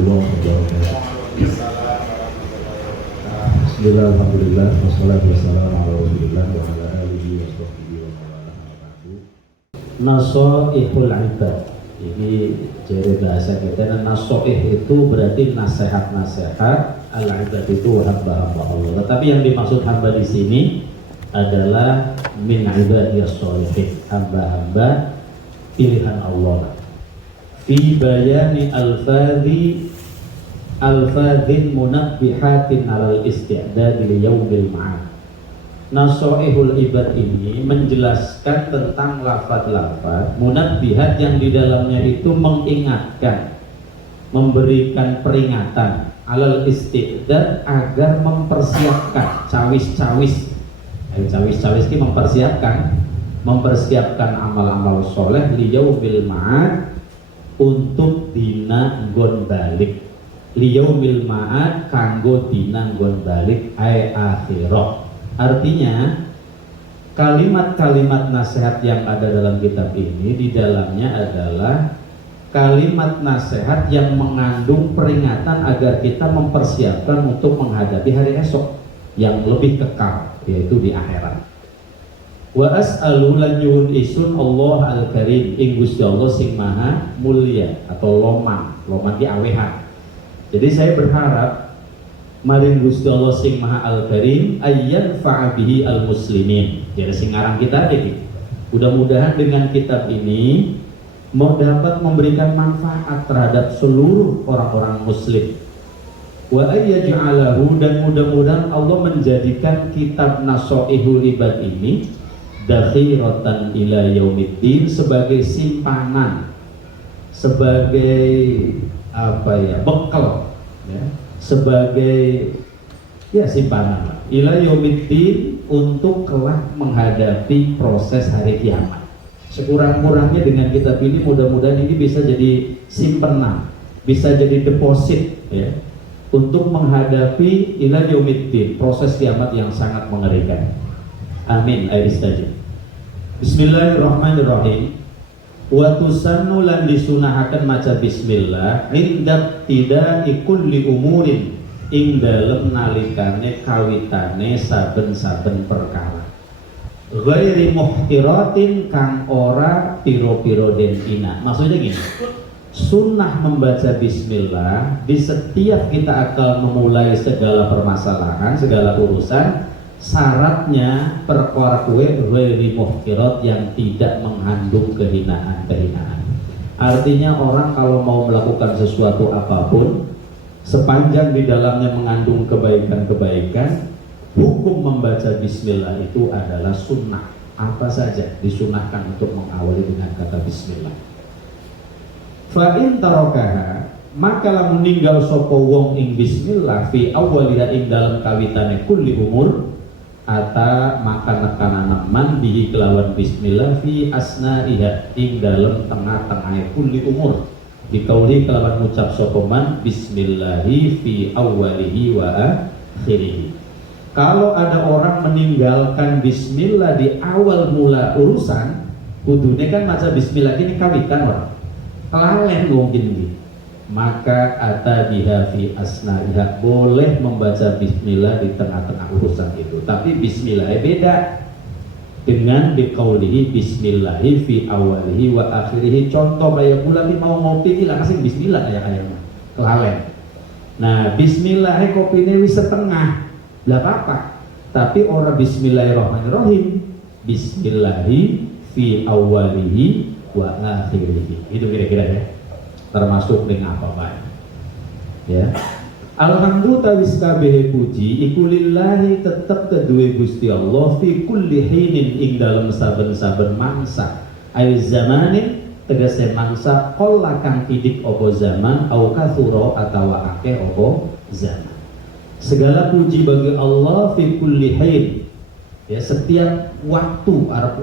warahmatullahi wabarakatuh. Bismillah, alhamdulillah, wassalatu wassalamu ala rasulillah wa ala alihi wa sahbihi wa ala. Nasoihul ibad. Ini jadi bahasa kita. Nasoih itu berarti nasihat-nasihat, al-ibad itu hamba-hamba Allah. Tetapi yang dimaksud hamba di sini adalah min ibadiyas sholihin, hamba-hamba pilihan Allah. Fi bayani alfadhin munabbihatin alal isti'dad li yaumil ma'ad. Nasoihul ibad ini menjelaskan tentang lafaz-lafaz munabbihat yang di dalamnya itu mengingatkan, memberikan peringatan alal isti'dad agar mempersiapkan cawis-cawis ini mempersiapkan amal-amal soleh liyaumil ma'ad, untuk dina nggon balik. Liyaumil ma'ad kanggo dina nggon balik ay akhirah. Artinya kalimat-kalimat nasihat yang ada dalam kitab ini di dalamnya adalah kalimat nasihat yang mengandung peringatan agar kita mempersiapkan untuk menghadapi hari esok yang lebih kekal, yaitu di akhirat. Wa as'alu lan nyuwun isun Allah al-karim ing Gusti Allah sing maha mulia atau loman ki awehan. Jadi saya berharap maring Gusti Allah sing maha al-karim ayyan fa'abihi al-muslimin. Jadi sing ngarang kitab ini mudah-mudahan dengan kitab ini mau dapat memberikan manfaat terhadap seluruh orang-orang muslim. Wa ayyaj'alahu, dan mudah-mudahan Allah menjadikan kitab Nasoihul Ibad ini dakhiratan ila yaumiddin, sebagai simpanan, sebagai bekal, sebagai simpanan ila yaumiddin, untuk kelak menghadapi proses hari kiamat. Sekurang-kurangnya dengan kitab ini mudah-mudahan ini bisa jadi simpenan, bisa jadi deposit untuk menghadapi ila yaumiddin, proses kiamat yang sangat mengerikan. Amin. Ayat istajib. Bismillahirrahmanirrahim. Wa tusannu lan disunahaken maca bismillah inda tidai kulli umurin, ing dalem nalikane kawitane saben-saben perkara. Ghairi muhtiratin, kang ora piro-piro den ina. Maksudnya gini, sunnah membaca bismillah di setiap kita akan memulai segala permasalahan, segala urusan, syaratnya perkara kue ghairi muhtirat, yang tidak mengandung kehinaan-kehinaan. Artinya orang kalau mau melakukan sesuatu apapun, sepanjang di dalamnya mengandung kebaikan-kebaikan, hukum membaca bismillah itu adalah sunnah. Apa saja disunahkan untuk mengawali dengan kata bismillah. Fa'in tarokaha, maka lamun ninggal sapa wong ing bismillah fi awwaliha, ing dalam kawitane kulli umur, ata maka nekanana man bihi kelawan bismillah fi asnaiha, ing dalam tengah-tengah kulli umur, dikauli kelawan ngucap sapa man bismillahi fi awwalihi wa akhirihi. Kalau ada orang meninggalkan bismillah di awal mula urusan, kudune kan maca bismillah ini kawitan orang kelalen mungkin gitu. Maka ata biha fi asnaiha, boleh membaca bismillah di tengah-tengah urusan itu. Tapi bismillah beda dengan biqaulihi bismillahi fi awalihi wa akhirihi. Contoh kayak pula mau ngopi iki lah kasih bismillah kayak kelalen. Nah, bismillah kopine wis setengah. Lah apa? Tapi orang bismillahirrahmanirrahim, bismillahi fi awalihi wa akhirihi. Itu kira-kira ya, termasuk dengan apa Pak? Ya. Alhamdulillah wis kabeh puji iku lillahi, tetep kedue Gusti Allah fi kulli hinin, ing dalem saben-saben mangsa. Ai zamanin, tegese mangsa, qalla kang tidik apa zaman, au kathura atawa akeh apa zaman. Segala puji bagi Allah fi kulli hin. Ya, setiap waktu,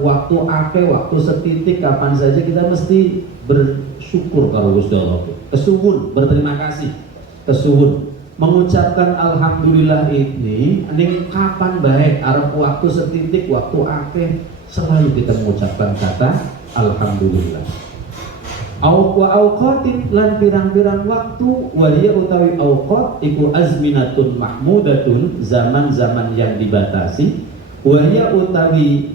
waktu akeh, waktu setitik, kapan saja kita mesti bersyukur kalau Gusti Allah. Kesuwun, berterima kasih. Kesuwun mengucapkan alhamdulillah ini kapan baik, arep waktu setitik, waktu akeh, selalu kita mengucapkan kata alhamdulillah. wa auqatin lan pirang-pirang waktu, wa hiya utawi auqat iku azminatun mahmudatun, zaman-zaman yang dibatasi, wa hiya utawi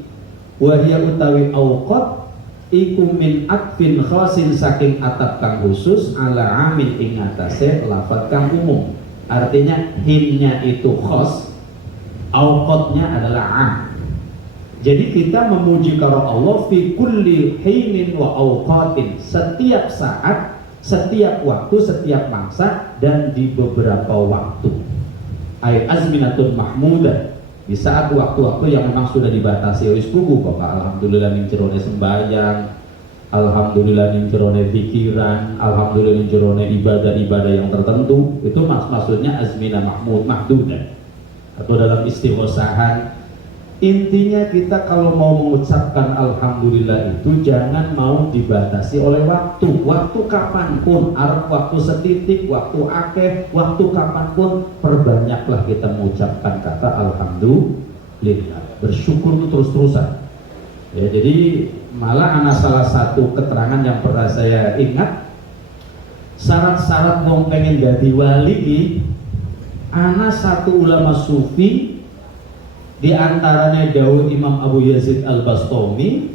auqat iku min atfin khasin saking atap kang khusus ala amin ing atase lafaz kang umum. Artinya hinnya itu khas, auqatnya adalah am. Jadi kita memuji karo Allah fi kulli hinin wa auqatin, setiap saat, setiap waktu, setiap mangsa, dan di beberapa waktu. Ay azminatun mahmudah, di saat waktu-waktu yang memang sudah dibatasi oleh buku Bapak. Alhamdulillah ning jerone sembahyang, alhamdulillah ning jerone pikiran, alhamdulillah ning jerone ibadah-ibadah yang tertentu. Itu maksudnya azminah mahdudah. Atau dalam istighosahan, intinya kita kalau mau mengucapkan alhamdulillah itu jangan mau dibatasi oleh waktu. Waktu kapanpun, arep waktu setitik, waktu akeh, waktu kapanpun, perbanyaklah kita mengucapkan kata alhamdulillah. Bersyukur itu terus-terusan. Ya, jadi malah ada salah satu keterangan yang pernah saya ingat, syarat-syarat wong pengen jadi wali, ana satu ulama sufi di antaranya dawuh Imam Abu Yazid Al-Bastami,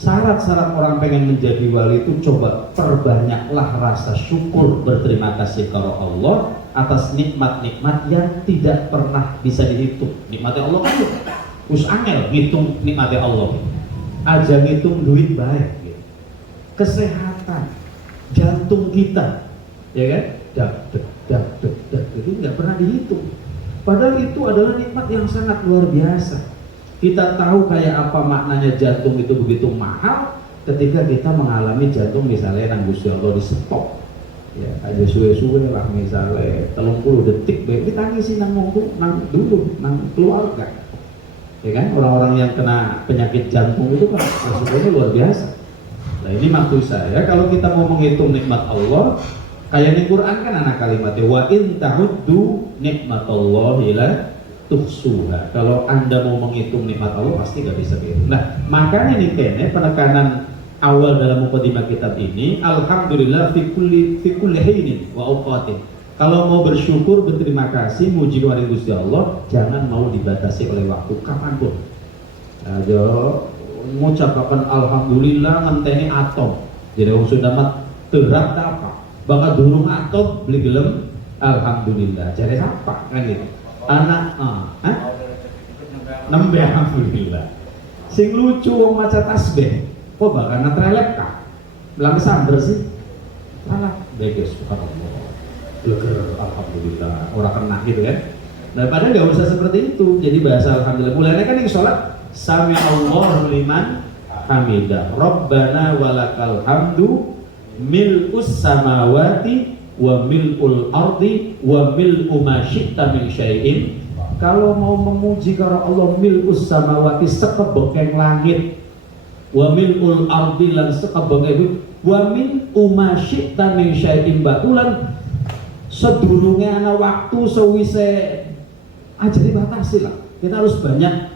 syarat-syarat orang pengen menjadi wali itu coba perbanyaklah rasa syukur, berterima kasih kepada Allah atas nikmat-nikmat yang tidak pernah bisa dihitung. Nikmatnya Allah kan us angel ngitung nikmatnya Allah. Aja ngitung duit baik, kesehatan, jantung kita, ya kan? Dak itu nggak pernah dihitung. Padahal itu adalah nikmat yang sangat luar biasa. Kita tahu kayak apa maknanya jantung itu begitu mahal ketika kita mengalami jantung misalnya nang Gusti Allah di stop. Ya, aja suwe-suwe lah misalnya 30 detik baik ditangisi nang dulu nang keluarga. Ya kan, orang-orang yang kena penyakit jantung itu kan maksudnya luar biasa. Nah, ini maksud saya kalau kita mau menghitung nikmat Allah, kayak di Quran kan anak kalimatnya wa in ta'uddu nikmatallahi la tuhsuha. Kalau Anda mau menghitung nikmat Allah pasti gak bisa dihitung. Nah, makanya nih kene penekanan awal dalam mukadimah kitab ini, alhamdulillah fi kulli hinin wa awqatin. Kalau mau bersyukur, berterima kasih, muji kepada Gusti Allah, jangan mau dibatasi oleh waktu kapanpun. Aja ngucapkan alhamdulillah ngenteni atom. Jadi wong Sunda mah terak apa? Bakal durung atom beli gelem alhamdulillah. Jadi apa kan gitu? Anak nembe alhamdulillah. Sing lucu wong maca tasbih, kok bakal natrelek kah? Belang samber sih. Salah, beges subhanallah. Leger alhamdulillah, orang kena gitu kan. Nah, padahal nggak usah seperti itu. Jadi bahasa alhamdulillah. Mulanya kan yang sholat sami Allahu liman hamidah. Rabbana walakal hamdu mil'us samawati wa mil'ul ardi wa mil'u ma syi'ta min syai'in. Kalau mau memuji karena Allah mil'us samawati sekebekeng langit, wa mil'ul ardi lan sekebekeng wa mil'u ma syi'ta min syai'in batulan sedurunge ana waktu sewise aja dibatasi lah. Kita harus banyak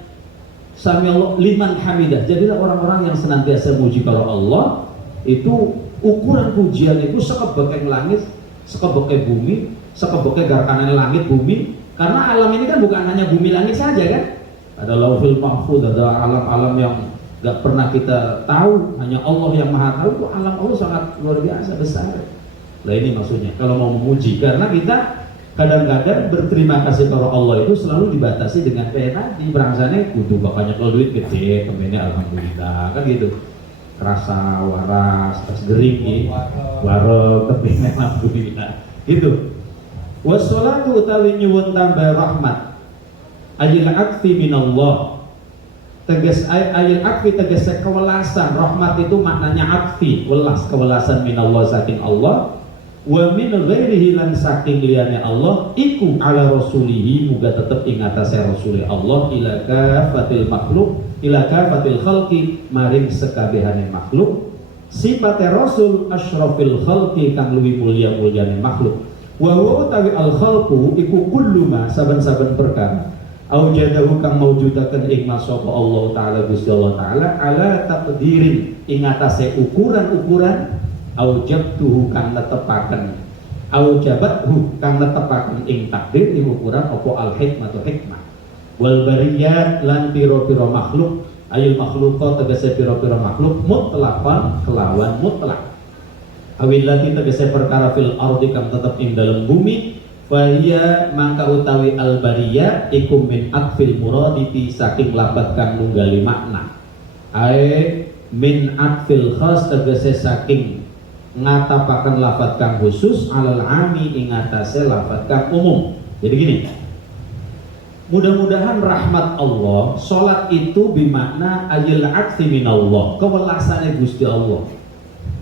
sami Allah liman hamidah. Jadilah orang-orang yang senantiasa muji kalau Allah. Itu ukuran pujian itu sekebekeng langit, sekebekeng bumi, sekebekeng garkanan langit bumi. Karena alam ini kan bukan hanya bumi langit saja kan. Ada lauhul mahfuz, ada alam-alam yang gak pernah kita tahu, hanya Allah yang maha tahu. Itu alam Allah sangat luar biasa besar. Nah, ini maksudnya kalau mau memuji, karena kita kadang-kadang berterima kasih kepada Allah itu selalu dibatasi dengan kayak tadi berangsane kudu bakanya kalau duit gede kemennya alhamdulillah kan gitu, rasa waras terus gering nih waro kemennya alhamdulillah gitu. Wassalatu utawi nyuwun tambah rahmat ayil akfi minallah, tegas ayil akfi tegas kewelasan. Rahmat itu maknanya akfi, welas, kewelasan minallah saking Allah, wa min ghairihi lan saking liyane Allah iku ala rasulihi muga tetep ing atase rasul Allah ila kafatil makhluk ila kafatil khalqi maring sekabehane makhluk. Sifate rasul asyrafil khalqi kang luwih mulya-mulyane makhluk. Wa huwa utawi al khalqu iku kullu ma saben-saben perkara aujadahu kang maujudaken ing masapa Allah taala Gusti Allah taala ala taqdirin ing atase ukuran-ukuran aujabtuhu kang netepaken aujabathu kang netepaken ing takdir ing ukuran apa al hikmatu hikmah wal bariyat lan pira-pira makhluk ayul makhluqa tegese pira-pira makhluk mutlaqan kelawan mutlak awillati tegese perkara fil ardi kang tetep ing dalem bumi Fahia mangka utawi al-bariyah ikum min atfil muraditi saking lapat kang nunggali makna ae min atfil khas tegese saking ngatapaken lafat kang khusus alal ami ing atase lafat kang umum. Jadi gini, mudah-mudahan rahmat Allah, salat itu bimakna ayil atfi minallah, kewelasane Gusti Allah.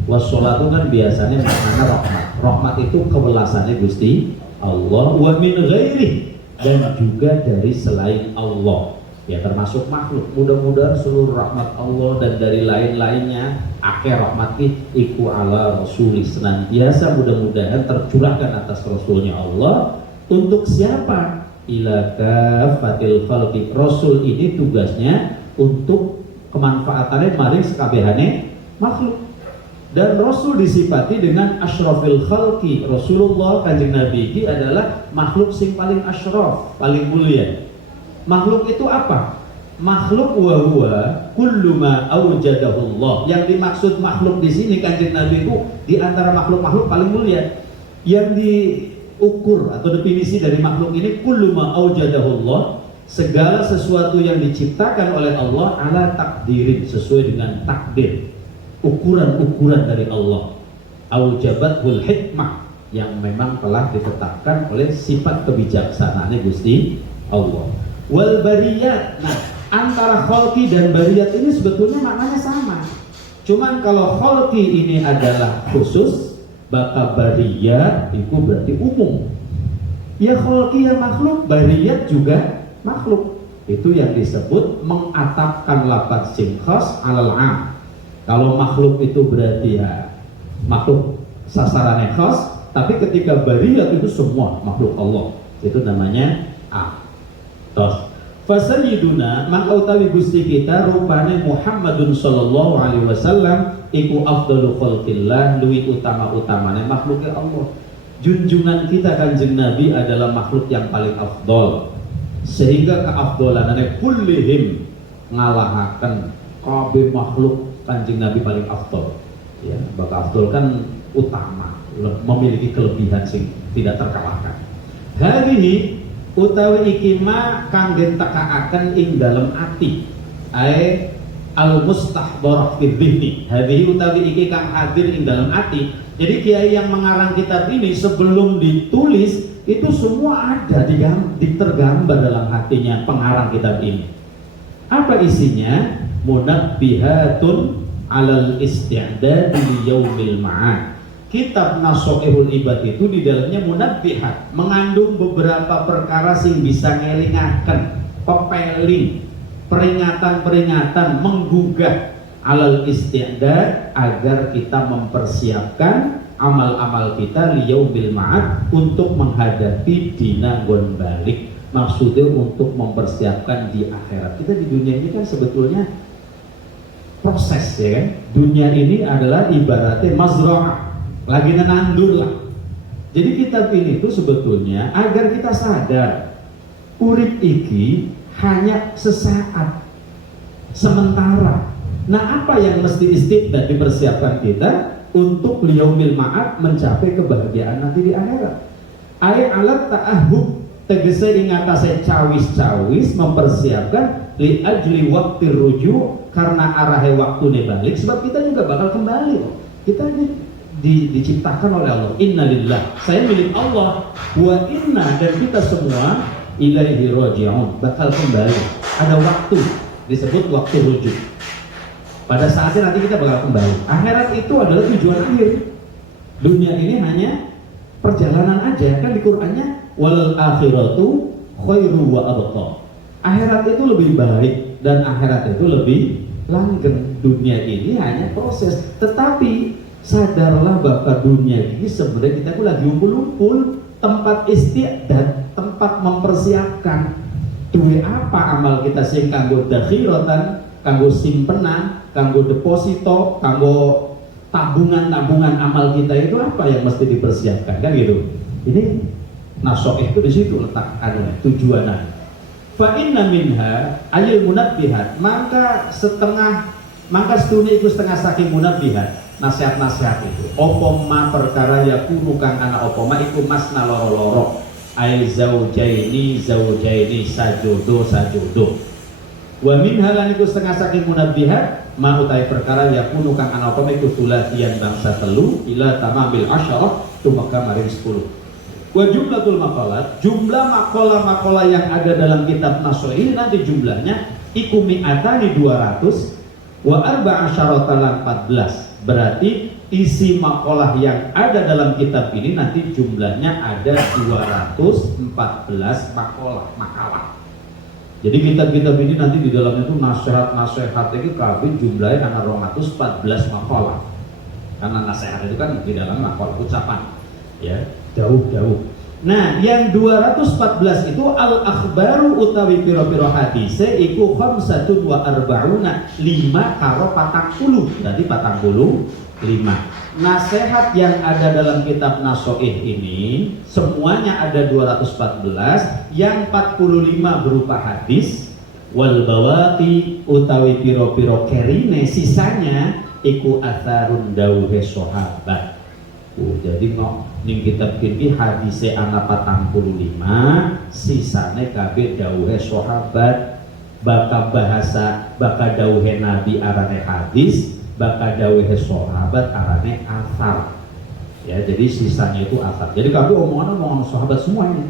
Wassalatu kan biasanya maknanya rahmat. Rahmat itu kewelasane Gusti Allah wa min ghairi dan juga dari selain Allah ya termasuk makhluk. Mudah-mudahan seluruh rahmat Allah dan dari lain-lainnya akhir rahmati iku ala rasuli senantiasa mudah-mudahan tercurahkan atas rasulnya Allah untuk siapa? Ila kafatil khalqi. Rasul ini tugasnya untuk kemanfaatannya maring sekabehane makhluk. Dan Rasul disifati dengan asyrafil khalqi. Rasulullah kanjeng Nabi ini adalah makhluk sing paling asyraf, paling mulia. Makhluk itu apa? Makhluk wa huwa kullu ma aujadahullah. Yang dimaksud makhluk di sini kanjeng Nabi itu di antara makhluk-makhluk paling mulia. Yang diukur atau definisi dari makhluk ini kullu ma aujadahullah, segala sesuatu yang diciptakan oleh Allah ala takdirin, sesuai dengan takdir. Ukuran-ukuran dari Allah aujabatul hikmah yang memang telah ditetapkan oleh sifat kebijaksanaannya Gusti Allah wal bariyat. Nah antara khalqi dan bariyat ini sebetulnya maknanya sama, cuman kalau khalqi ini adalah khusus maka bariyat itu berarti umum ya. Khalqi yang makhluk, bariyat juga makhluk, itu yang disebut mengatapkan lafaz sing khas alal am. Kalau makhluk itu berarti ya makhluk sasarannya khas, tapi ketika bariyat itu semua makhluk Allah, itu namanya A. Toh, fasayyiduna maka utawi Gusti kita rupane Muhammadun sallallahu alaihi wasallam iku afdalu khalqillah, luwih utama-utamane makhluknya Allah. Junjungan kita kanjeng Nabi adalah makhluk yang paling afdol, sehingga keafdolanane kullihim ngalahaken kabeh makhluk kanjeng Nabi paling afdol ya. Bakal afdol kan utama, memiliki kelebihan sing tidak terkalahkan. Hadhihi utawi iki ma kang den tekaaken ing dalem ati ae al mustahdharah fi dhihni. Hadhihi utawi iki kang hadir ing dalem ati. Jadi kiai yang mengarang kitab ini sebelum ditulis itu semua ada tergambar dalam hatinya pengarang kitab ini. Apa isinya? Munabbihatun alal isti'dad li yaumil ma'ad. Kitab Nasoihul Ibad itu di dalamnya munabbihat, mengandung beberapa perkara sing bisa ngelingaken, pepeling, peringatan-peringatan, menggugah alal isti'dad agar kita mempersiapkan amal-amal kita li yaumil ma'ad untuk menghadapi dina gon balik. Maksudnya untuk mempersiapkan di akhirat. Kita di dunia ini kan sebetulnya proses ya kan. Dunia ini adalah ibaratnya mazra'ah, lagi nandur lah. Jadi kitab ini itu sebetulnya agar kita sadar urip iki hanya sesaat, sementara. Nah apa yang mesti istiqdat dipersiapkan kita untuk liyaumil ma'ad, mencapai kebahagiaan nanti di akhirat. Ayat alat ta'ahub tegese ing atase cawis-cawis mempersiapkan li ajli waqtir ruju, karena arahe waktune balik, sebab kita juga bakal kembali. Kita diciptakan oleh Allah. Innalillah, saya milik Allah, wa inna, dan kita semua ilaihi raji'un, bakal kembali. Ada waktu disebut waktu rujuk. Pada saatnya nanti kita bakal kembali. Akhirat itu adalah tujuan akhir. Dunia ini hanya perjalanan aja, kan di Qur'annya wal akhiratu khairu wa abqa. Akhirat itu lebih baik dan akhirat itu lebih langgeng. Dunia ini hanya proses. Tetapi sadarlah bahwa dunia ini sebenarnya kita lagi umpul-umpul, tempat istiqdat, tempat mempersiapkan. Duwe apa amal kita sing kanggo dakhiratan, kanggo simpenan, kanggo deposito, kanggo tabungan amal kita itu apa yang mesti dipersiapkan kan gitu. Ini nasoih itu di situ letak tujuannya. Fa inna minha ayil munabbihat, maka setengah iku setengah saking munabbihat nasihat-nasihat itu. Opo ma perkara yakunu kang ana opo ma iku masna loro-loro. Ai zaujaini sajodo. Wa min halan iku setengah saking munabbihat ma utai perkara yakunu kang ana opo ma iku tulatian bangsa telu ila tamamil asyarah tumeka maring 10. Wa jumlatul maqalat, jumlah maqalah yang ada dalam kitab Nasoh ini nanti jumlahnya iku mi'atani 200 wa arba'asyarata 14. Berarti isi maqalah yang ada dalam kitab ini nanti jumlahnya ada 214 makalah. Jadi kitab-kitab ini nanti di dalamnya itu nasihat itu kabeh jumlahnya karena 214 makalah. Karena nasihat itu kan di dalam makalah ucapan. Ya, jauh. Nah, yang 214 itu al-akhbaru utawi piro-piro hadise iku khamsatun wa arba'una 5 karo 40. Berarti 45. Nasihat yang ada dalam kitab Nasoih ini semuanya ada 214, yang 45 berupa hadis, wal bawati utawi piro-piro kerine sisanya iku atharun dawuhe sahabat. Jadi ning kitab iki hadise ana 45, sisane kabeh dawuhe sahabat, baka bahasa baka dawuhe nabi arane hadis, baka dawuhe sahabat arane athar. Ya, jadi sisanya itu athar. Jadi kabeh omongan sahabat semuanya.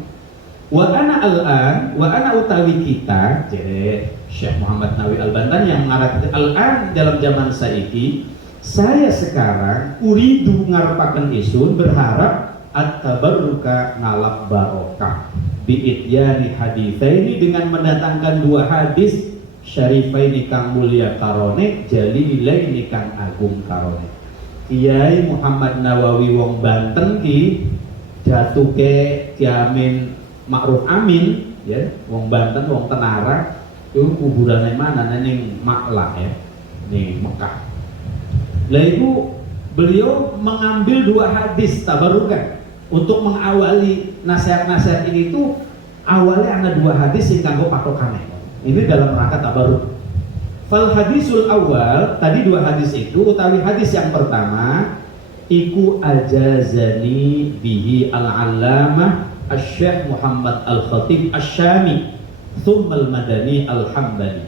Wa ana utawi kita, jadi Syekh Muhammad Nawawi Al-Bantani yang ngarang al-an dalam zaman saiki. Saya sekarang uridu ngarepaken isun berharap at-tabarruka ngalap barokah bi'ityani haditsaini dengan mendatangkan dua hadis syarifaini kang mulia karone jalilaini kang agung karone. Kiai Muhammad Nawawi wong Banten ki jatuke Kiamin Ma'ruf Amin ya, wong Banten wong Tenara itu kuburannya mana ning Maklah ya, ning Mekah. Lah itu beliau mengambil dua hadis tabarukan untuk mengawali nasihat-nasihat ini itu awalnya ada dua hadis yang kanggo patokannya. Ini dalam rangka tabaruk. Fal hadisul awal tadi dua hadis itu utawi hadis yang pertama iku ajazani bihi al-allamah asy-syekh Muhammad al-Khatib asy-Syami thumma al-Madani al-Hambali.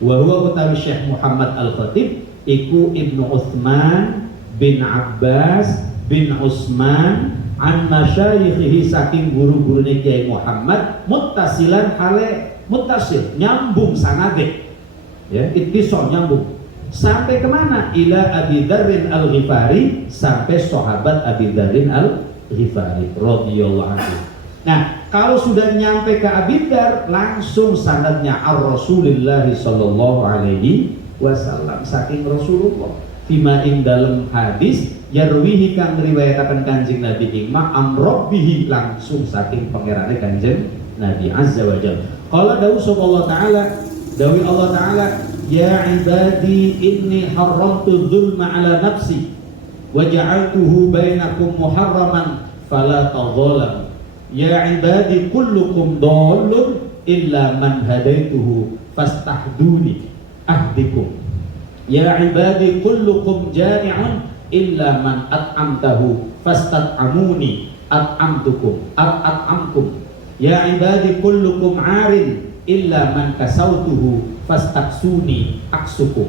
Wa huwa utawi Syekh Muhammad al-Khatib iku Ibnu Utsman bin Abbas bin Utsman an masyayikhihi saking guru-gurune Kiai Muhammad muttasilan hale muttasil nyambung sanade ya, ittisal nyambung sampai kemana? Ila Abi Dzarrin Al-Ghifari, sampai sahabat Abi Dzarrin Al-Ghifari radhiyallahu anhu. Nah, kalau sudah nyampe ke Abi Dzar langsung sanadnya ar-Rasulillah sallallahu alaihi wasallam saking Rasulullah fima ing dalam hadis yarwihi kang riwayataken Kanjeng Nabi ingma amrobbihi langsung saking pangerane Kanjeng Nabi azza wa jalla. Qala dawu sallallahu taala dawi Allah taala ya ibadi inni haramtu dzulma ala nafsi wa ja'altuhu bainakum muharraman fala tadzalam ya ibadi kullukum dhallun illa man hadaituhu fastahduni ahdikum ya ibadi kullukum jari'un illa man at'amtahu fastat'amuni at'amkum ya ibadi kullukum 'arin illa man kasautuhu fastaksuni aksukum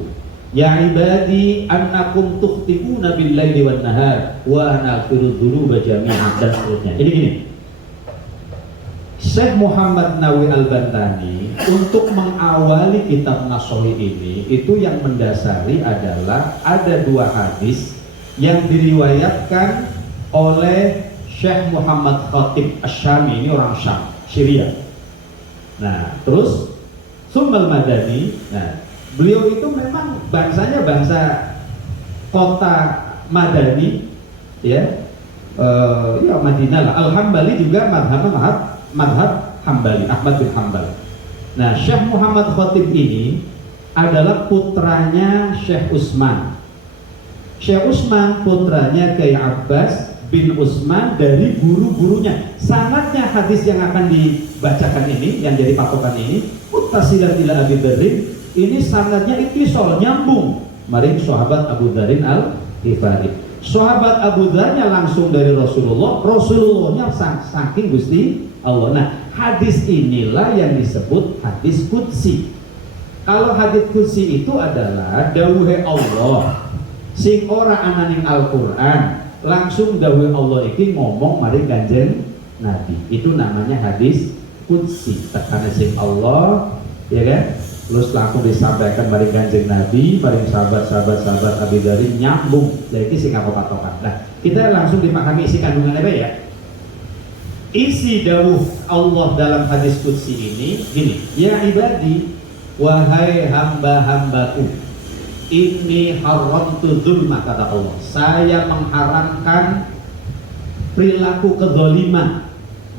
ya ibadi annakum tukhti'una bil laili wan nahar wa ana aghfiru dzunuba jami'an dan seterusnya. Jadi gini, Syekh Muhammad Nawawi Al-Bantani untuk mengawali kitab Nasohi ini itu yang mendasari adalah ada dua hadis yang diriwayatkan oleh Syekh Muhammad Khatib Asy-Syami, ini orang Syam, Syria. Nah, terus Summal Madani. Nah, beliau itu memang bangsanya bangsa kota Madani, ya, ya Madinah lah. Al-Hambali juga madhab Hambali, Ahmad bin Hambal. Nah, Syekh Muhammad Khatib ini adalah putranya Syekh Utsman. Syekh Utsman putranya Kiai Abbas bin Utsman dari guru-gurunya. Sanadnya hadis yang akan dibacakan ini, yang jadi patokan ini, muttasilan ila Abi Dzarrin, ini sanadnya ittisal, nyambung maring sahabat Abu Dzarrin Al-Ghifari. Sahabat Abu Dzarnya langsung dari Rasulullah, Rasulullahnya saking Gusti Allah. Nah, hadis inilah yang disebut hadis qudsi. Kalau hadis qudsi itu adalah dawuhe Allah sing ora ananing Al-Qur'an, langsung dawuhe Allah iki ngomong mari Kanjeng Nabi. Itu namanya hadis qudsi. Tekane sing Allah, ya kan? Terus langsung disampaikan mari Kanjeng Nabi, mari sahabat Abi Dzarrin nyambung. Jadi sing apa patokan. Nah, kita langsung dipahami isi kandungannya apa ya? Isi dawuh Allah dalam hadis qudsi ini gini, ya ibadi, wahai hamba-hambaku, inni haramtu dzulma, kata Allah, saya mengharamkan perilaku kezaliman.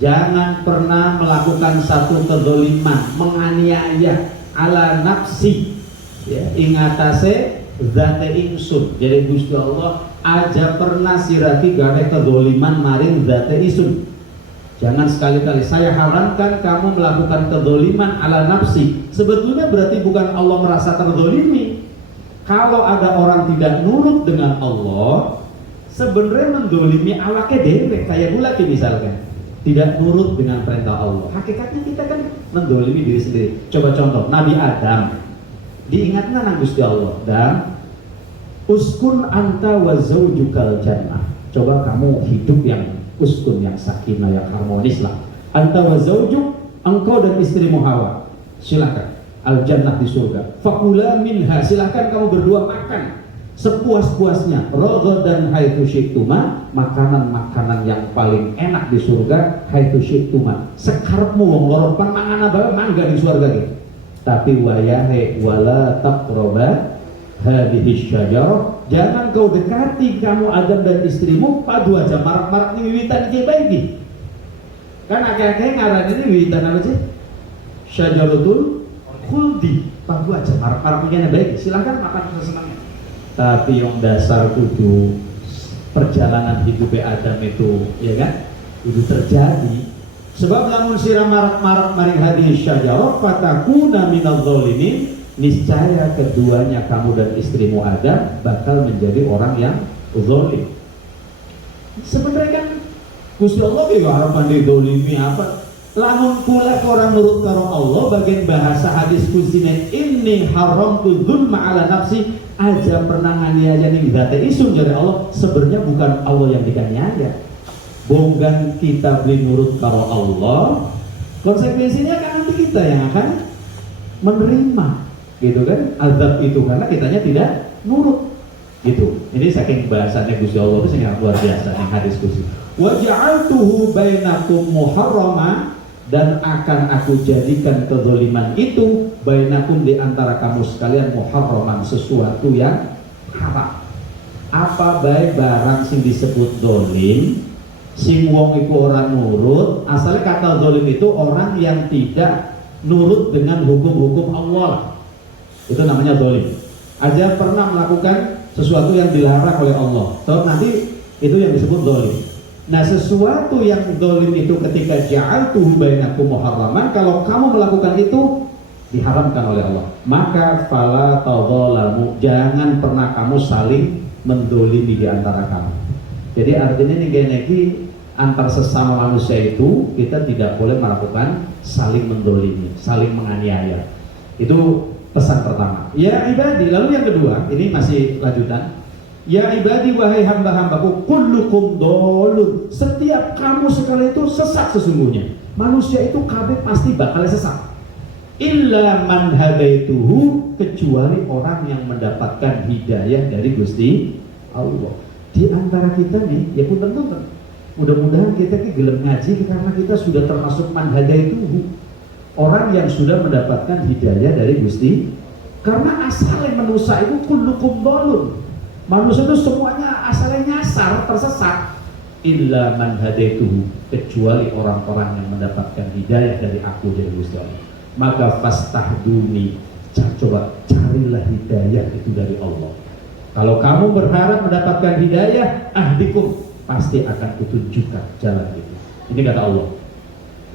Jangan pernah melakukan satu kezaliman, menganiaya ala nafsi, ya, ingatase zate ingsun. Jadi Gusti Allah aja pernah sirati gane kezaliman maring zate ingsun. Jangan sekali-kali, saya haramkan kamu melakukan kezaliman ala nafsi. Sebetulnya berarti bukan Allah merasa terzalimi. Kalau ada orang tidak nurut dengan Allah, sebenarnya mendolimi awake dhewe, kayak gula misalkan tidak nurut dengan perintah Allah. Hakikatnya kita kan mendolimi diri sendiri. Coba contoh, Nabi Adam diingatkan nang Gusti Allah, dan uskun anta wa zaujukal jannah. Coba kamu hidup yang uskun, yang sakinah, yang harmonis lah. Anta wa zaujuk, engkau dan istrimu Hawa, silakan al jannah di surga. Fakula minha, silakan kamu berdua makan sepuas-puasnya. Raghadan haitsu syi'tuma, makanan-makanan yang paling enak di surga. Haitsu syi'tuma, sekarepmu wong loro pan mangan bae mangga di surga ge. Tapi wayahe wala taqraba hadhihi syajarah, jangan kau dekati kamu Adam dan istrimu padu aja marak-marak ning wiwitan iki bae iki. Kan akeh-akeh ngaran ini wiwitan apa sih? Syajaratul khuldi, padu aja marak-marak iki bae, silakan makan sesenangnya. Tapi yang dasar kudu perjalanan hidup Adam itu, ya kan, itu terjadi. Sebab lamun sira marak-marak maring hadis syajarah fatakuna minadz zalimin, niscaya keduanya kamu dan istrimu Adam bakal menjadi orang yang zalim. Sebenarnya kan Gusti Allah ya harapan dizalimi apa? Lamun pula orang nurut karo Allah, bagian bahasa hadis qudsi ini haramtu dzulma ala nafsi, aja pernah nganiaya ning zate isun dari Allah. Sebenarnya bukan Allah yang diganiaya, bonggan kita beli nurut karo Allah, konsekuensinya kan nanti kita yang akan menerima, gitu kan, azab itu karena kitanya tidak nurut, gitu. Ini saking bahasannya Gusti Allah itu sangat luar biasa nih hadis qudsi. Wa ja'altuhu bainakum muharrama, dan akan aku jadikan kezaliman itu bainakum di antara kamu sekalian muharraman, sesuatu yang haram. Apa baik barang sing disebut zalim, sing wong iku ora nurut. Asalnya kata zalim itu orang yang tidak nurut dengan hukum-hukum Allah, itu namanya zalim. Aja pernah melakukan sesuatu yang dilarang oleh Allah, so nanti itu yang disebut zalim. Nah, sesuatu yang zalim itu ketika ja'altuhu bainakum muharraman, kalau kamu melakukan itu diharamkan oleh Allah, maka fala tadzalamu, jangan pernah kamu saling mendolimi di antara kamu. Jadi artinya nih antar sesama manusia itu kita tidak boleh melakukan saling mendolimi, saling menganiaya. Itu pesan pertama. Ya ibadi, lalu yang kedua, ini masih lanjutan. Ya ibadi, wahai hamba-hambaku, kullukum dolun, setiap kamu sekali itu sesat sesungguhnya. Manusia itu kabeh pasti bakal sesat. Illa man hadaituhu, kecuali orang yang mendapatkan hidayah dari Gusti Allah. Di antara kita nih, ya punten-punten, mudah-mudahan kita gelem ngaji karena kita sudah termasuk man hadaituhu, orang yang sudah mendapatkan hidayah dari Gusti. Karena asalnya manusia itu kullukum dolun, manusia itu semuanya asalnya nyasar, tersesat. Illa man hadaituhu, kecuali orang-orang yang mendapatkan hidayah dari aku, dari Gusti Allah. Maka fastahduni, coba carilah hidayah itu dari Allah. Kalau kamu berharap mendapatkan hidayah, ahdikum, pasti akan kutunjukkan jalan itu. Ini kata Allah.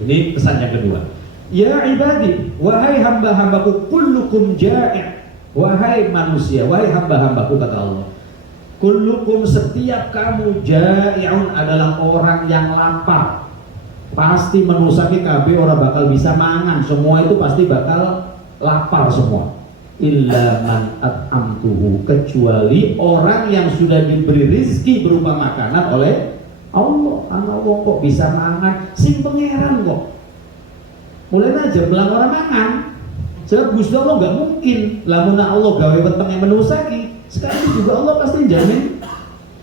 Ini pesan yang kedua. Ya ibadi, wahai hamba-hambaku, kullukum ja'i'. Wahai manusia, wahai hamba-hambaku, kata Allah, kullukum, setiap kamu, ja'i'un, adalah orang yang lapar. Pasti menusaki kabeh orang bakal bisa mangan. Semua itu pasti bakal lapar semua. Illa man at'amtuhu, kecuali orang yang sudah diberi rizki berupa makanan oleh Allah. Anak wong kok bisa mangan, sing pangeran kok. Mulai aja belang orang mangan. Sebab Gusti Allah nggak mungkin lamun Allah gawe wetenge menusaki. Sekarang juga Allah pasti jamin,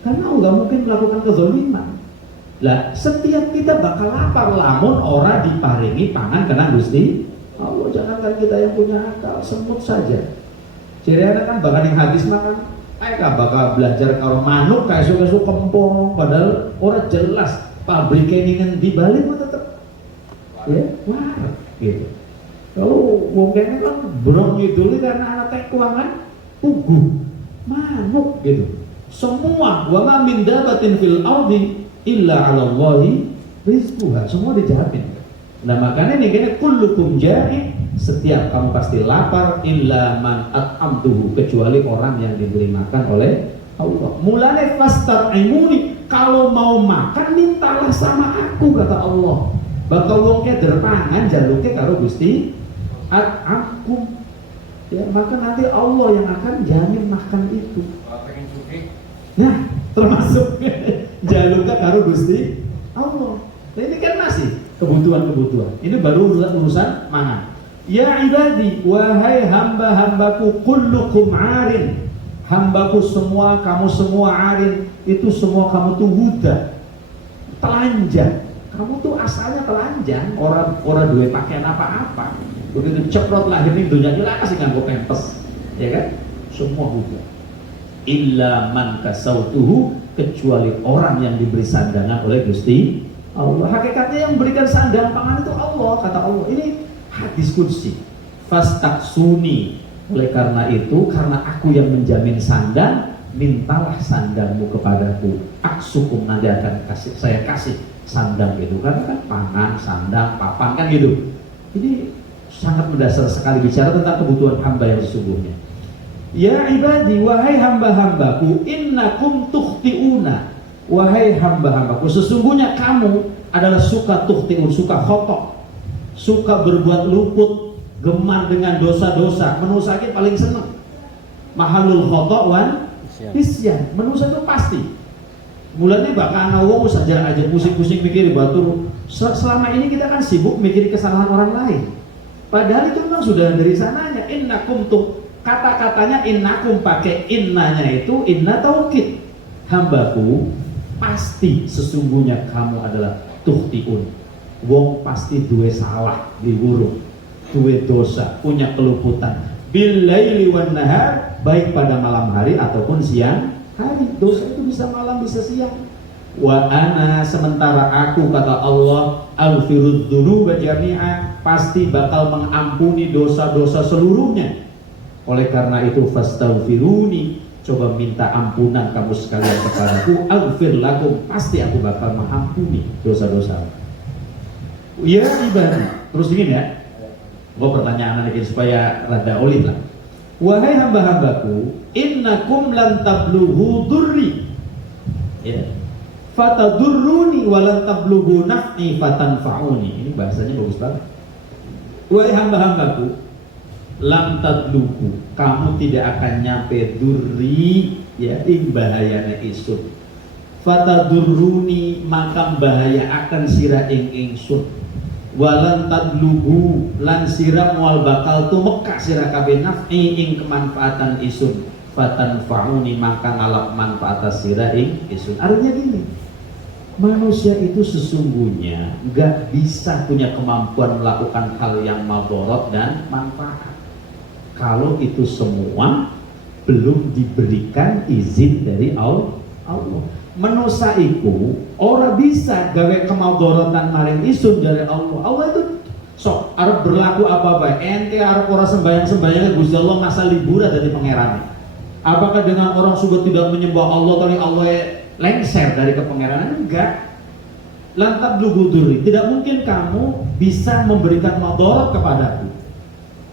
karena Allah nggak mungkin melakukan kezaliman. Lah setiap kita bakal lapar lamun ora diparingi pangan kena Gusti Allah. Jangankan kita yang punya akal, semut saja. Ciriana kan bakal yang hadis makan, bakal belajar kalau manuk kayak suka kempong, padahal orang jelas pabriknya ingin dibalik mah tetap ya wah gitu. Kalau mungkin kan brong itu karena anak keuangan puguh manuk gitu. Semua wa ma min dabatin fil ardi illa 'ala Allahi rizquha, semua dijamin. Nah makanya nih kene kullukum ja'i, setiap kamu pasti lapar, illa man at'amtuhu, kecuali orang yang diberi makan oleh Allah. Mulane fastar'imuni, kalau mau makan mintalah sama aku, kata Allah. Bakal wongke derpangan jaluke karo Gusti at'amkum. Ya, maka nanti Allah yang akan jamin makan itu. Nah, termasuk jaluke karo Gusti Allah. Nah, ini kan masih kebutuhan-kebutuhan. Ini baru urusan mangan. Ya ibadi, wahai hamba-hambaku, kullukum arin. Hambaku semua, kamu semua arin. Itu semua kamu tuh huda, telanjang. Kamu tuh asalnya telanjang, orang duwe pakaian apa-apa. Begitu ceprot lahir nih dunia jelas sih nganggo pempes, ya kan? Semua huda. Illa man kasautuhu, kecuali orang yang diberi sandangan oleh Gusti Allah. Hakikatnya yang memberikan sandang pangan itu Allah, kata Allah. Ini hadis qudsi. Fastaksuni, oleh karena itu, karena aku yang menjamin sandang, mintalah sandangmu kepadaku. Aksukum, nanti akan saya kasih sandang itu. Karena kan pangan, sandang, papan kan gitu. Ini sangat mendasar sekali bicara tentang kebutuhan hamba yang sesungguhnya. Ya ibadi, wahai hamba-hambaku, innakum tukhti'una. Wahai hamba-hambaku, sesungguhnya kamu adalah suka tukhti'un, suka khotok, suka berbuat luput, gemar dengan dosa-dosa. Manusia itu paling senang mahalul khotok wan isyan. Manusia itu pasti mulanya bakal ana wong saja aja pusing-pusing mikir batur. Selama ini kita kan sibuk mikir kesalahan orang lain, padahal itu memang sudah dari sananya. Innakum tuh kata-katanya innakum pakai innanya itu inna taukid. Hambaku, pasti sesungguhnya kamu adalah tukhtiun. Wong pasti duwe salah diwurung, duwe dosa, punya keluputan. Bil laili wan nahar, baik pada malam hari ataupun siang hari. Dosa itu bisa malam bisa siang. Wa ana, sementara aku, kata Allah, alfirud dzunuba jami'a, pasti bakal mengampuni dosa-dosa seluruhnya. Oleh karena itu fastaghfiruni, coba minta ampunan kamu sekalian kepadaku. Alfir lakum, pasti aku bakal mengampuni dosa-dosa. Ya ibadi, terus ingin ya, gue pertanyaan lagi supaya rada olih lah. Wahai hamba-hambaku, innakum lan tablughu durri, ya, fatadurruni walan tablughu naf'i fatanfa'uni. Ini bahasanya bagus banget. Wahai hamba-hambaku, lam tablughu, kamu tidak akan nyampe durri, ya, ing bahayana isun. Fatadurruni, maka bahaya akan sira ing ingsun. Walan tadluhu, lan sira mual bakal tumeka sira kabeh naf'i ing kemanfaatan isun. Fatanfa'uni, maka ngalap manfaat sira ing isun. Artinya gini, manusia itu sesungguhnya gak bisa punya kemampuan melakukan hal yang madharat dan manfaat kalau itu semua belum diberikan izin dari Allah. Manusia iku ora bisa gawe kemaudorotan maring isun dari Allah. Allah itu sok arep berlaku apa bae ente arep ora sembayang-sembayang Gusti Allah masa liburan dari pangeran. Apakah dengan orang sudah tidak menyembah Allah tadi Allah lengser dari kepangeranan? Enggak. Lantab luguduri, tidak mungkin kamu bisa memberikan madarat kepadaku.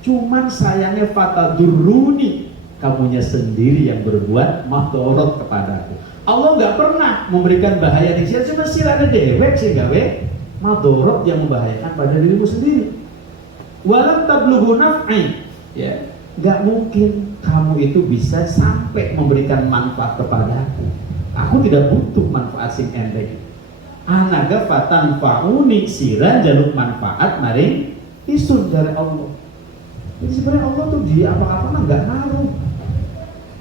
Cuman sayangnya fatadurruni, kamunya sendiri yang berbuat madarat kepadaku. Allah nggak pernah memberikan bahaya di sini, cuma sila ada dewek sih gawe madarat yang membahayakan pada dirimu sendiri. Walam tablughu naf'i, ya, nggak mungkin kamu itu bisa sampai memberikan manfaat kepadaku. Aku tidak butuh manfaat sing endek. Anaga fatan fauni sira jaluk manfaat maring isun dari Allah. Jadi sebenarnya Allah tuh di apa-apa mah nggak ngaruh.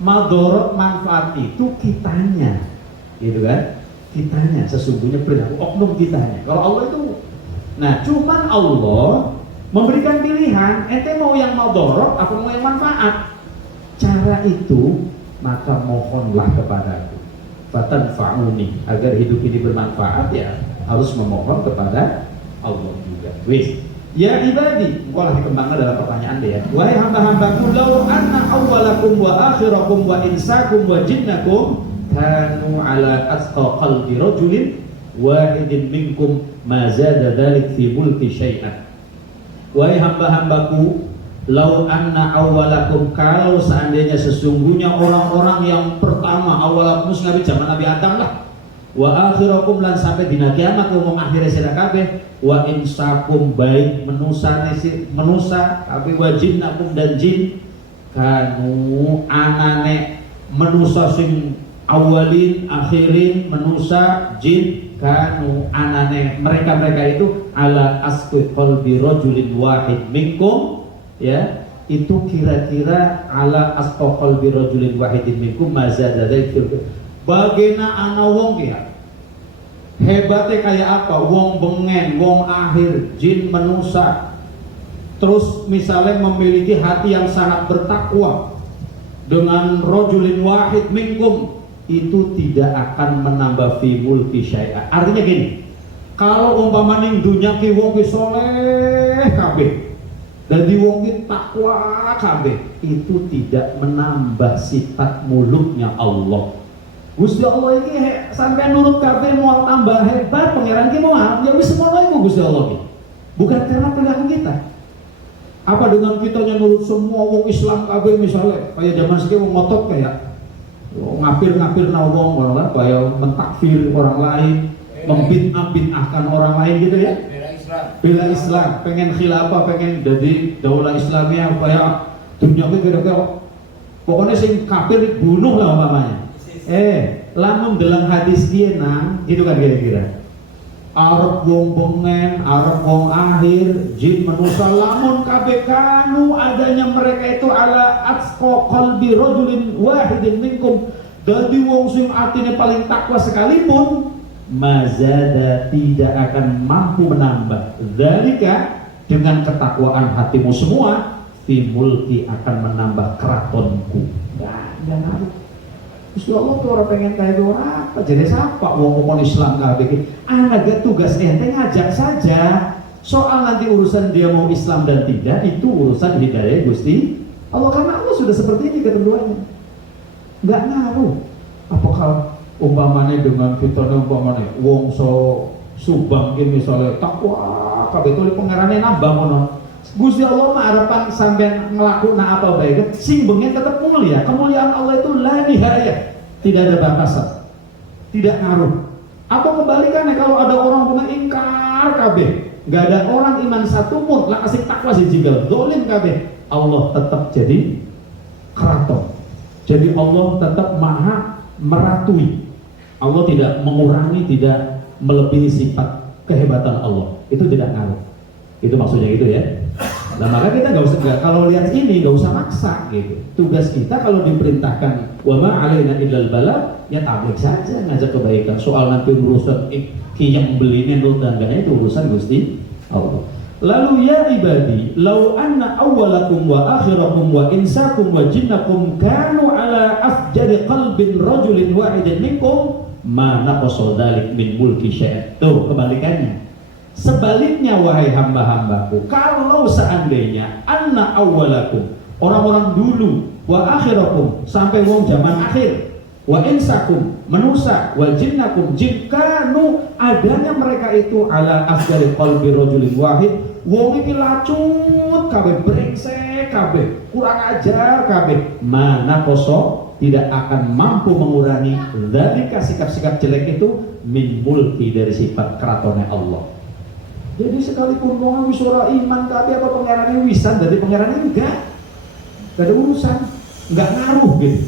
Madorot manfaat itu kitanya, gitu kan? Kitanya sesungguhnya perilaku oknum kitanya. Kalau Allah itu, nah cuman Allah memberikan pilihan. Ente mau yang madorot, apa mau yang manfaat? Cara itu maka mohonlah kepadaku. Fatan fa'uni, agar hidup ini bermanfaat ya harus memohon kepada Allah juga. Wis, ya ibadi, mulai dikembangkan dalam pertanyaan deh ya. Wahai hamba-hambaku, law anna awwalakum wa akhirakum wa insakum wa jinnakum kanu ala atqa qalbi rajulin wahidin minkum ma zada dzalik fi mulki syai'an. Wahai hamba-hambaku, lau anna awwalakum, kalau seandainya sesungguhnya orang-orang yang pertama awalakum Nabi zaman Nabi Adam lah, wa akhirakum lan sampai dina kiamat umum akhirnya sira kabeh, wa insakum baik menusa kabeh, wa jinnakum dan jin kanu anane menusa sing awalin akhirin menusa jin kanu anane mereka itu ala asqi qalbi rajulin wahid minkum, ya itu kira-kira ala asqal bi rajulin wahidin minkum mazada dzikr. Bagena ana wong ya hebatnya kayak apa, wong bengen, wong akhir, jin manusia, terus misalnya memiliki hati yang sangat bertakwa dengan rajulin wahid minkum, itu tidak akan menambah fi mulki syai'a. Artinya gini, kalau umpama ning dunya ki wong ki saleh kabeh jadi wong ki takwa kabeh, itu tidak menambah sifat muluknya Allah. Gusti Allah ini sampai nurut kabeh mau tambah hebat, pangeran ki mau ya wis semono iku Gusti Allah ki. Bukan karena perilaku kita. Apa dengan kita yang nurut semua wong Islam kabeh misalnya, kayak zaman sekarang wong ngotot kayak ngapir-ngapir na wong kan, kayak mentakfir orang lain, membid'ah-bid'ahkan orang lain gitu ya. Bela Islam, pengen khilafah, pengen jadi daulah Islamiyah supaya dunia itu kira-kira pokoknya sing kafir dibunuh lah umpamanya. Lamun dalam hadis dia nang, gitu kan kira-kira. Arab wong bengen, Arab wong akhir, jin manusia lamun kabeh kanu adanya mereka itu ala atqa qalbi rajulin wahidin minkum, dadi wong sing atine paling takwa sekalipun mazada tidak akan mampu menambah dzalika dengan ketakwaan hatimu semua fi mulki akan menambah keratonku. Enggak ngaruh. Gusti Allah tuh orang pengen kayak orang apa jadi siapa wong ngomong Islam kabeh. Anak tugas ente ngajak saja. Soal nanti urusan dia mau Islam dan tidak itu urusan hidayah Gusti Allah, karena Allah sudah seperti ini ketentuannya. Enggak ngaruh. Apakah umpamanya dengan kita umpamanya wong so subang ini misalnya takwa kabeh itu pangerane nambah ngono. Gusti Allah mah harapan sampean ngelakuna apa baik sing bengen tetap mulia. Kemuliaan Allah itu la nihayah, tidak ada batasan, tidak ngaruh. Apa kebalikannya kalau ada orang punya ingkar kabeh, nggak ada orang iman satu pun lah kasih takwa sih jika dolim kabeh, Allah tetap jadi keraton. Jadi Allah tetap maha meratui. Allah tidak mengurangi, tidak melebihi sifat kehebatan Allah. Itu tidak ngaruh. Itu maksudnya gitu ya. Nah maka kita nggak usah, kalau lihat ini nggak usah maksa gitu. Tugas kita kalau diperintahkan wa ma alaina illal balagh, ya tabligh saja, ngajak kebaikan. Soal nanti urusan yang belinya nurut dan enggaknya itu urusan Gusti Allah. Lalu ya ibadi, law anna awwalakum wa akhirakum wa insakum wa jinnakum kanu ala afjari qalbin rajulin wahidin minkum ma naqasa dzalik min mulki syai'an. Tuh kebalikannya. Sebaliknya wahai hamba-hambaku, kalau seandainya anna awwalakum, orang-orang dulu wa akhirakum, sampai wong zaman akhir, wa insakum, manusia, wa jinnakum, jin, kanu, adanya mereka itu ala afdali qalbi rajulin wahid, wong iki lacut kabeh, brengsek kabeh, kurang ajar kabeh, mana koso tidak akan mampu mengurangi dari sikap-sikap jelek itu min mulki, dari sifat keratonnya Allah. Jadi sekalipun wong wis ora iman kabeh apa pangerane wisan dari pangerane enggak ada urusan, enggak ngaruh gitu.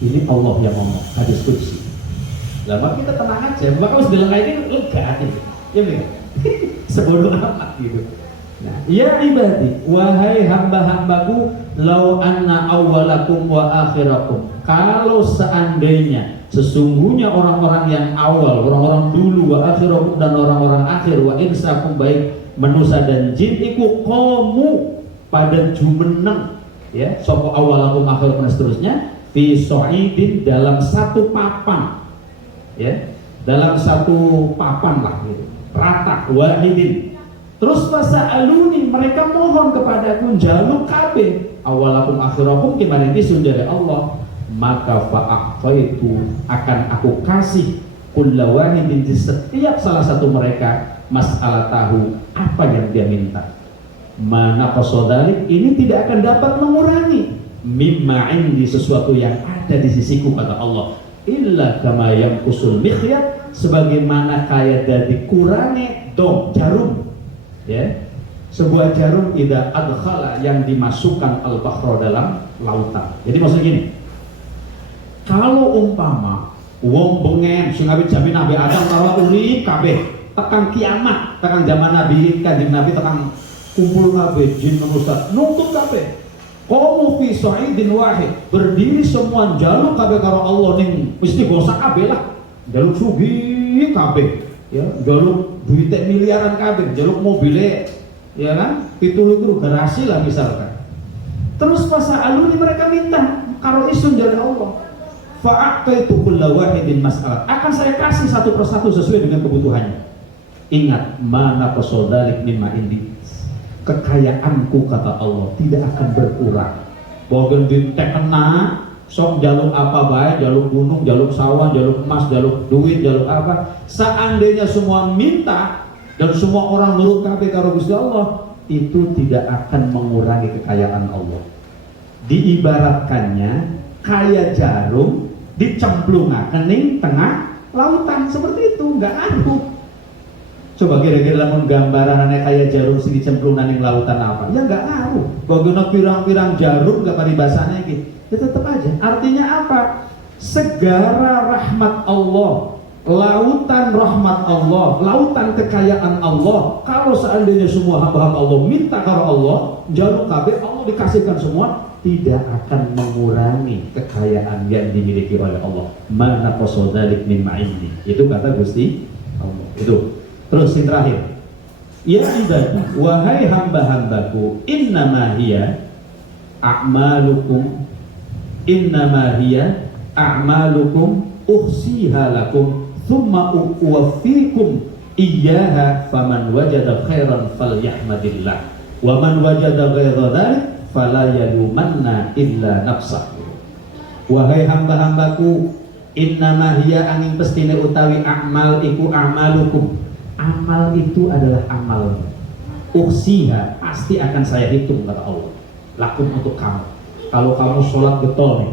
Ini Allah yang ngomong, hadis qudsi. Lama kita tenang aja, maka harus bilang kayak ini lega gitu. Ya bener. Sebodoh amat gitu. Nah, ya ibadi, wahai hamba-hambaku, lau anna awwalakum wa akhirakum. Kalau seandainya sesungguhnya orang-orang yang awal, orang-orang dulu, wa akhirakum, dan orang-orang akhir, wa insakum, baik manusia dan jin, iku qamu pada jumeneng, ya, sapa awalakum akhirakum dan seterusnya, fi so'idin, dalam satu papan, ya, dalam satu papan lah gitu, rata, wahidin. Terus fasa'aluni, mereka mohon kepadaku, jaluk kabeh awalakum akhirakum, gimana ini sudah dari Allah, maka fa'aqaitu, akan aku kasih kulla wahidin, di setiap salah satu mereka, masalah tahu apa yang dia minta. Mana qasodalik, ini tidak akan dapat mengurangi mimma indi, sesuatu yang ada di sisiku, kata Allah, illa kama yamkusul mikhyat, sebagaimana kaya dari kurangi dom, jarum, ya, sebuah jarum idza adkhala, yang dimasukkan al-bahra, dalam lautan. Jadi maksudnya gini, kalau umpama wong bengen sing awit jamin Nabi Adam karo urip kabeh tekan kiamat, tekan zaman Nabi Kanjeng Nabi, tekan kumpul kabeh jin manusia nuntut kabeh, qamu fi sa'idin wahid, berdiri semua jaluk kabeh karo Allah ning mesti gosak kabeh lah, jaluk sugih kabeh, ya, jaluk duit miliaran kabeh, jaluk mobile, ya kan, pitul garasi lah misalkan. Terus fasa'aluni, mereka minta karo isun dari Allah, fa'aqaitu kulla wahidin mas'alah, akan saya kasih satu persatu sesuai dengan kebutuhannya. Ingat, mana qasodalik mimma indi, kekayaanku, kata Allah, tidak akan berkurang. Bogen dintek kena sok jaluk apa baik, jaluk gunung, jaluk sawah, jaluk emas, jaluk duit, jaluk apa, seandainya semua minta dan semua orang nurut kabeh karo Gusti Allah, itu tidak akan mengurangi kekayaan Allah. Diibaratkannya kaya jarum dicemplungaken ning tengah lautan, seperti itu, enggak ngaruh. Coba kira-kira lamun gambaranane kaya jarum sing dicemplungan ning lautan apa? Ya enggak ngaruh. Bogono pirang-pirang jarum enggak paribasane iki. Ya tetap aja. Artinya apa? Segara rahmat Allah, lautan rahmat Allah, lautan kekayaan Allah. Kalau seandainya semua hamba-hamba Allah minta karo Allah, jarum kabeh Allah dikasihkan semua, tidak akan mengurangi kekayaan yang dimiliki oleh Allah. Mana qasodalik mimma indi, itu kata Gusti Allah. Itu. Terus yang terakhir, ya ibadi, wahai hamba-hambaku, innama hiya a'malukum, innama hiya a'malukum uhsiha lakum thumma uwaffikum iyyaha, faman wajada khairan falyahmadillah wa man wajada ghaira dzalik fala yalumanna illa nafsah. Wahai hamba-hambaku, innama hiya, angin pestine utawi a'mal iku a'malukum, amal itu adalah amal, uhsiha, pasti akan saya hitung, kata Allah, lakum, untuk kamu. Kalau kamu sholat getol nih,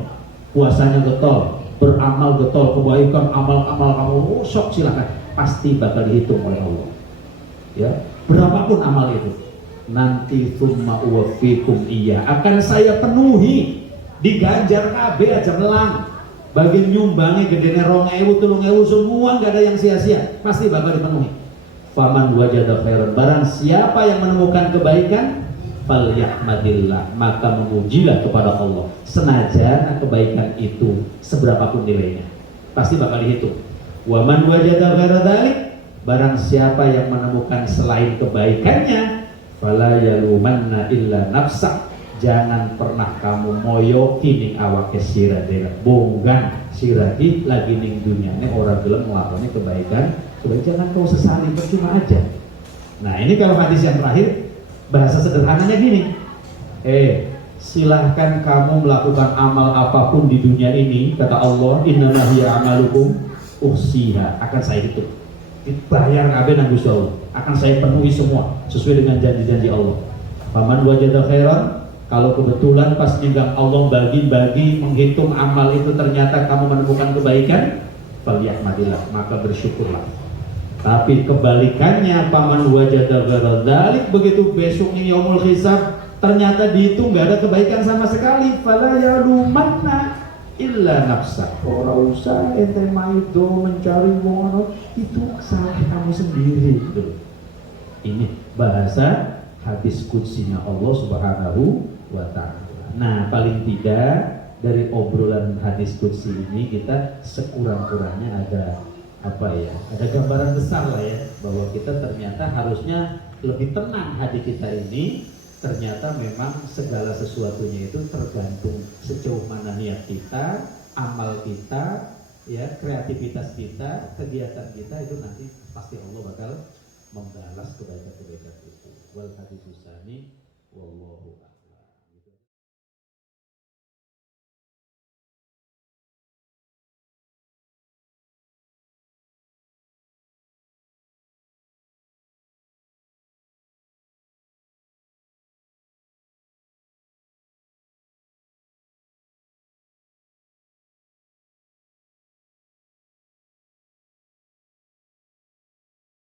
puasanya getol, beramal getol, kebaikan amal-amal kamu sok, silakan, pasti bakal dihitung oleh Allah, ya, berapapun amal itu. Nanti thumma uwaffikum iya, akan saya penuhi, diganjar kabeh aja melang, bagian nyumbangi gedene 2000 3000 semua, nggak ada yang sia-sia, pasti bakal dipenuhi. Faman wajada khairan, barang siapa yang menemukan kebaikan, falyahmadillah, maka memujilah kepada Allah, senajan kebaikan itu seberapapun nilainya, pasti bakal dihitung. Wa man wajada ghaira dzalik, barang siapa yang menemukan selain kebaikannya, fala yalumanna illa nafsa, jangan pernah kamu moyoki ning awake sira dhewe, bonggan sirahi lagi ning dunia ini orang gelem nglakoni kebaikan, jangan kau sesali, percuma aja. Nah ini kalau hadis yang terakhir, bahasa sederhananya gini, silahkan kamu melakukan amal apapun di dunia ini, kata Allah, innama hiya amalukum uhsiha, akan saya hitung, dibayar kabeh nang Gusti Allah, akan saya penuhi semua sesuai dengan janji-janji Allah. Faman wajada khairan, kalau kebetulan pas nyenggang Allah bagi-bagi menghitung amal itu ternyata kamu menemukan kebaikan, falyahmadillah, maka bersyukurlah. Tapi kebalikannya, paman wajada ghaira dzalik, begitu besoknya yaumul hisab ternyata di itu nggak ada kebaikan sama sekali, fala yalumanna illa nafsa, ora usah ente maido mencari wong itu salah kamu sendiri gitu. Ini bahasa hadis qudsinya Allah Subhanahu wa ta'ala. Nah, paling tidak dari obrolan hadis qudsi ini kita sekurang-kurangnya ada apa ya, ada gambaran besar lah ya, bahwa kita ternyata harusnya lebih tenang hati kita ini. Ternyata memang segala sesuatunya itu tergantung sejauh mana niat kita, amal kita, ya, kreativitas kita, kegiatan kita, itu nanti pasti Allah bakal membalas kebaikan-kebaikan itu. Wal hadis tsani wallahu a'lam.